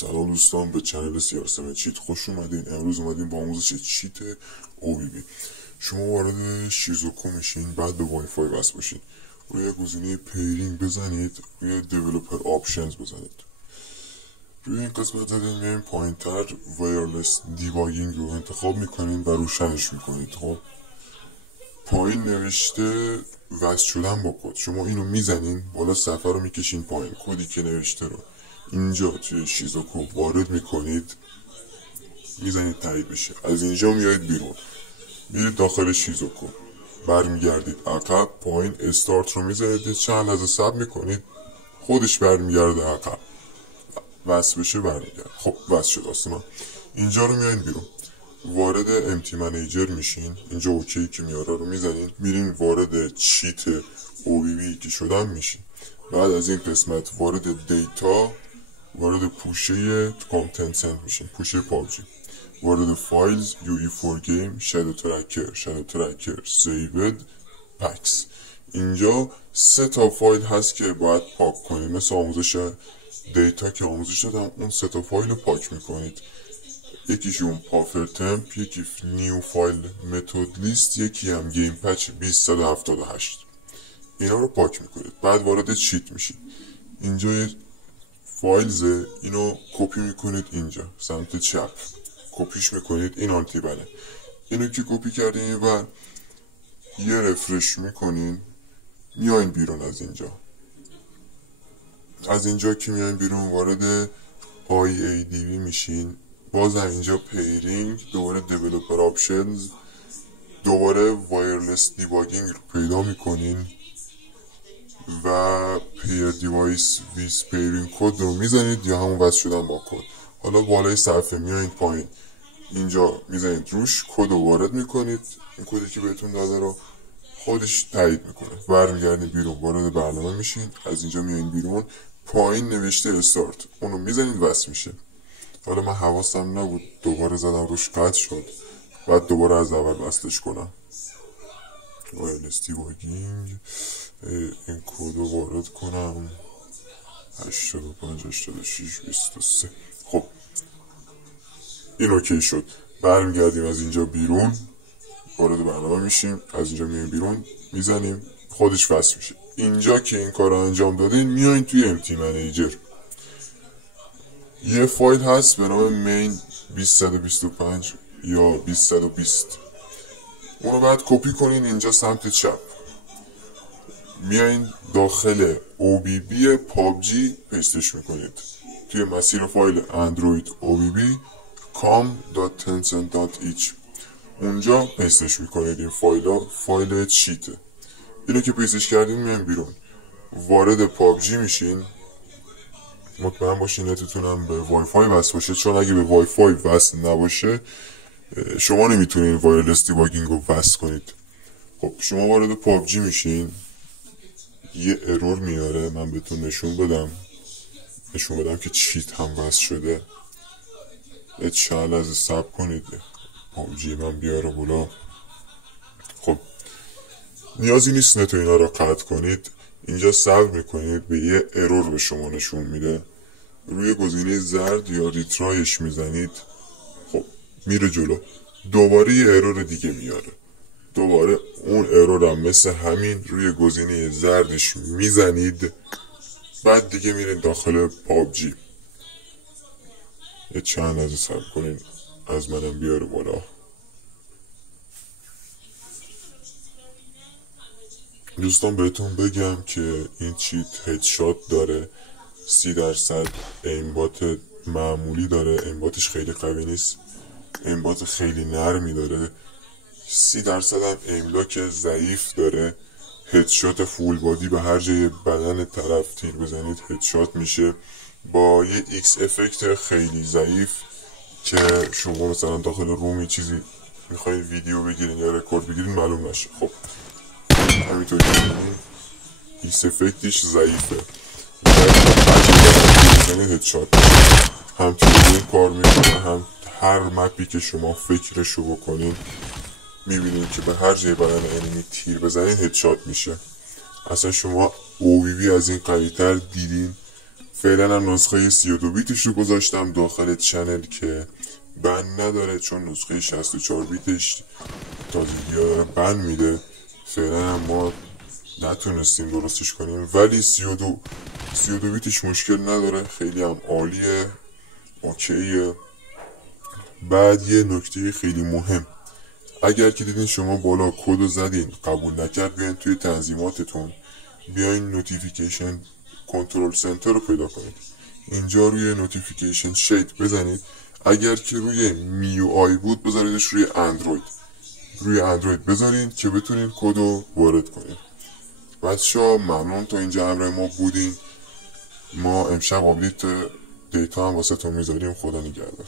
سلام دوستان، به چنل سیارسم چیت خوش اومدین. امروز اومدیم با آموزش چیت OBB. شما وارد شیزوکو میشین، بعد به وای فای وصل باشین. روی گزینه پیرینگ بزنید، روی دیولپر آپشنز بزنید. روی این قسمت میایم پایینتر وایرلس دیباگینگ رو انتخاب میکنین و روشنش میکنید. خب پایین نوشته وصل شدن با کد، شما اینو میزنین بالا، صفحه رو میکشین پایین، کدی که نوشته رو اینجا توی شیزوکو وارد میکنید، میزنید تایید بشه. از اینجا میایید بیرون، میرید داخل شیزوکو، برمیگردید عقب، پایین استارت رو میزنید، چند لحظه صبر میکنید، خودش برمیگرده عقب، وصل بشه برمیگرد. خب وصل شد آسمان. اینجا رو میایید بیرون، وارد امتی منیجر میشین، اینجا اوکی که میاره رو میزنین، میرین وارد چیت OBB که شدن میشین. بعد از این قسمت وارد دیتا، وارد پوشه کانتنت سنت میشین، پوشه پابجی، وارد فایلز، UE4 گیم، شادو ترکر، سیود، پکس. اینجا 3 تا فایل هست که باید پاک کنید، مثل آموزش دیتا که آموزش دادم، اون 3 تا فایل رو پاک میکنید. یکیشون پافر تمپ، یکی نیو فایل متد لیست، یکی هم گیم پچ 2078. اینا رو پاک میکنید. بعد وارد چیت میشید. اینجا یه فایلزه، اینو کپی میکنید اینجا سمت چپ، کپیش میکنید، این آنتی بله. اینو که کپی کردین و یه رفرش میکنین، میاین بیرون از اینجا که میاین بیرون وارد IADB میشین، باز اینجا پیرینگ، دوباره دیولپر آپشنز، دوباره وایرلس دیباگینگ رو پیدا میکنین و پیر دیوایس ویز پیرینگ کد رو میزنید یا همون وصل شدن با کد. حالا بالای صفحه میایین پایین، اینجا میزنید روش، کد رو وارد میکنید، این کدی که بهتون داده رو خودش تایید میکنه، برمیگردید بیرون، وارد برنامه میشین. از اینجا میایین بیرون، پایین نوشته استارت، اونو میزنید وصل میشه. حالا من حواسم نبود، دوباره زدم روش، قطع شد، بعد دوباره از اول وصلش کنم. وایرلس دیباگینگ، این کد رو وارد کنم 85 86 23. خب این اوکی شد. برمیگردیم از اینجا بیرون، وارد برنامه میشیم، از اینجا میایم بیرون، میزنیم، خودش وصل میشه. اینجا که این کار رو انجام دادین، میایین توی امتی منیجر، یه فایل هست به نام مین 225 یا 220، اونو باید کپی کنین اینجا سمت چپ، میایین داخل OBB پابجی پیستش میکنید توی مسیر فایل اندروید OBB com.tencent.each، اونجا پیستش میکنید. این فایل چیته. اینو که پیستش کردین میایین بیرون، وارد پابجی میشین. مطمئن باشین نتتون هم به وای فای وصل باشه، چون اگه به وای فای وصل نباشه شما نمیتونین وایرلس دیباگینگ رو وصل کنید. خب شما وارد پابجی میشین، یه ارور میاره، من بهتون نشون بدم که چیت هم وصل شده. چند لحظه صبر کنید، پابجی من بیاره بالا. خب نیازی نیست نتو اینا رو قطع کنید، اینجا صبر میکنید، به یه ارور به شما نشون میده، روی گزینه زرد یا ریترایش میزنید، خب میره جلو، دوباره یه ارور دیگه میاره، دوباره اون ارور هم مثل همین روی گزینه زردش میزنید، بعد دیگه میرین داخل پابجی. یه چند لحظه صبر کنین، از منم بیاره بالا. دوستان بهتون بگم که این چیت هدشات داره، 30% ایمبات معمولی داره، ایمباتش خیلی قوی نیست، ایمبات خیلی نرمی داره، 30% هم ایملاک ضعیف داره. هدشات فول بادی به هر جای بدن طرف تیر بزنید هدشات میشه، با یه ایکس افکت خیلی ضعیف که شما مثلا داخل رومی چیزی میخواید ویدیو بگیرین یا رکورد بگیرین معلوم نشه. خب همینطور که میبینید ایکس افکتش ضعیفه، یعنی هدشات هم تیرین کار میکنه، هم هر مپی که شما فکرشو بکنین میبینید که به هر جای بدن انمی تیر بزنین هدشات میشه. اصلا شما OBB از این قوی‌تر دیدین؟ فعلا هم نسخه 32 بیتش رو گذاشتم داخل چنل که بند نداره، چون نسخه 64 بیتش تازگی داره بند میده. فعلا هم ما نتونستیم درستش کنیم، ولی 32 بیتش مشکل نداره، خیلی هم عالیه، اوکیه. بعد یه نکته خیلی مهم، اگر که دیدین شما بالا کد رو زدین قبول نکرد، بیاین توی تنظیماتتون بیاین نوتیفیکیشن کنترل سنتر رو پیدا کنید، اینجا روی نوتیفیکیشن شید بزنید. اگر که روی میو آی بود بذاریدش روی اندروید بذارین که بتونین کد رو وارد کنید. بچه‌ها ممنون تا اینجا همراه ما بودین. ما امشب آپدیت دیتا هم واسه تو میذاریم. خدا نگهدار.